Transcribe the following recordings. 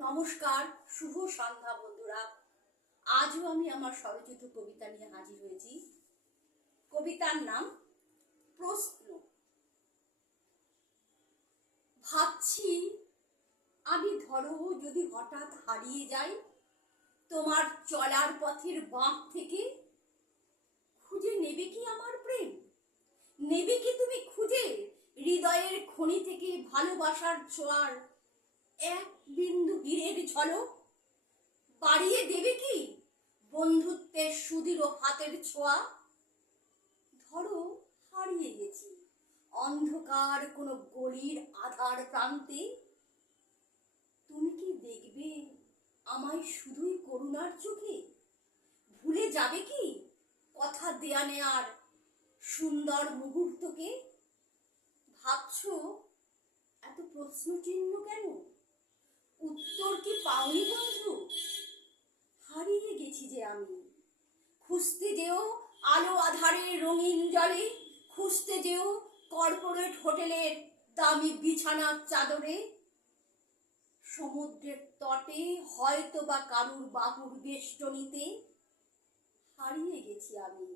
নমস্কার, শুভ সন্ধ্যা বন্ধুরা। আজও আমি আমার স্বরচিত কবিতা নিয়ে হাজির হয়েছি। কবিতার নাম প্রশ্ন। ভাবছি আমি ধরো যদি হঠাৎ হারিয়ে যাই তোমার চলার পথের বাঁক থেকে, খুঁজে নেবে কি আমার প্রেম? নেবে কি তুমি খুঁজে হৃদয়ের খনি থেকে ভালোবাসার ছোঁয়ার এক বিন্দু হীরের ঝলক? বাড়িয়ে দেবে কি বন্ধুত্বের সুদৃঢ় হাতের ছোঁয়া? ধরো হারিয়ে গেছি অন্ধকার কোনো গলির আধার প্রান্তে, তুমি কি দেখবে আমায় শুধুই করুণার চোখে? ভুলে যাবে কি কথা দেয়া নেয়ার সুন্দর মুহূর্তকে? ভাবছো এত প্রশ্ন চিহ্ন কেন? উত্তর কি পাওনি বন্ধু? হারিয়ে গেছি যে আমি। খুঁজতে যেও আলো আধারের রঙিন জলে, খুঁজতে যেও কর্পোরেট হোটেলের দামি বিছানার চাদরে, সমুদ্রের তটে হয়তো বা কারুর বাহুর বেষ্টনীতে। হারিয়ে গেছি আমি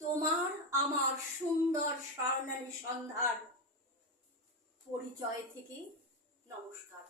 তোমার আমার সুন্দর স্বর্ণালী সন্ধ্যার পরিচয় থেকে। নমস্কার।